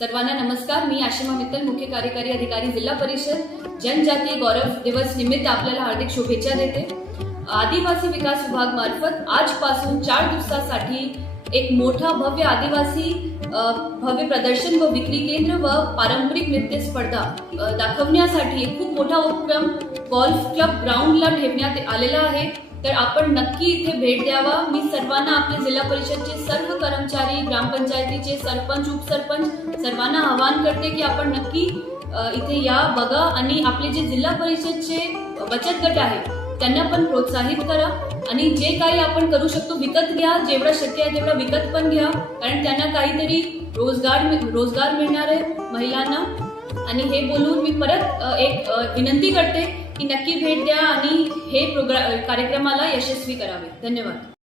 सर्वांना नमस्कार. मी आशिमा मित्तल मुख्य कार्यकारी अधिकारी जिल्हा परिषद. जनजातीय गौरव दिवस निमित्त आपल्याला हार्दिक शुभेच्छा देते. आदिवासी विकास विभाग मार्फत आजपासून चार दिवसासाठी एक मोठा भव्य आदिवासी भव्य प्रदर्शन व विक्री केंद्र व पारंपरिक नृत्य स्पर्धा दाखवण्यासाठी खूप मोठा उपक्रम गोल्फ क्लब ग्राउंडला ठेवण्यात आलेला आहे. तर आपण नक्की इथे भेट द्यावा. मी सर्वांना आपले जिल्हा परिषदचे सर्व कर्मचारी ग्रामपंचायतीचे सरपंच उपसरपंच सर्वांना आवाहन करते की आपण नक्की इथे या बघा. आणि आपले जे जिल्हा परिषदचे बचत गट आहे त्यांना पण प्रोत्साहित करा. आणि जे काही आपण करू शकतो विकत घ्या. जेवढं शक्य आहे तेवढं विकत पण घ्या. कारण त्यांना काहीतरी रोजगार रोजगार मिळणार आहे महिलांना. आणि हे बोलून मी परत एक विनंती करते की नक्की भेट द्या आणि हे प्रोग्रा कार्यक्रमाला यशस्वी करावे. धन्यवाद.